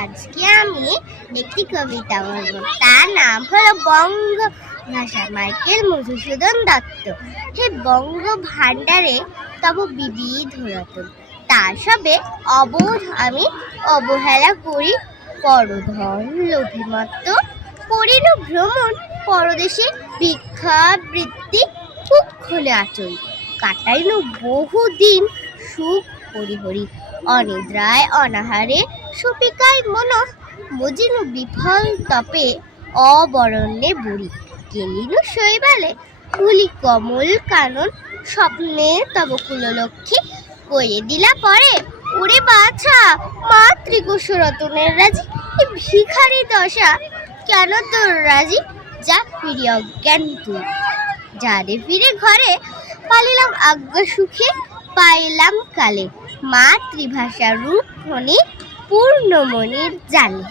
আজকে আমি একটি কবিতা বলবো। তার নাম হলো বঙ্গ ভাষা, মাইকেল মধুসূদন দত্ত। হে বঙ্গ ভাণ্ডারে তব বিবিধ রতন, তার সবে অবোধ আমি অবহেলা করি। পরধন লোভিমত্ত করিল ভ্রমণ, পরদেশে ভিক্ষাবৃত্তি কুক্ষণে আচল। কাটাইল বহুদিন সুখ পরিহরি, অনিদ্রায় অনাহারে সুপিকায় মন। মজিনু বিফল তপে অবরণ্যে বুড়ি, গেলিনু শৈবালে ভুলি কমল কানন। স্বপ্নে তব কুললক্ষ্মী কয়ে দিলা পরে, ওরে বাছা মাতৃকোষ রতনের রাজি। ভিখারি দশা কেন তোর রাজি, যা ফিরি অজ্ঞান তুই। যারে ফিরে ঘরে পালিলাম আজ্ঞা সুখে, পাইলাম কালে মাতৃভাষা রূপ খনি পূর্ণমণির জালে।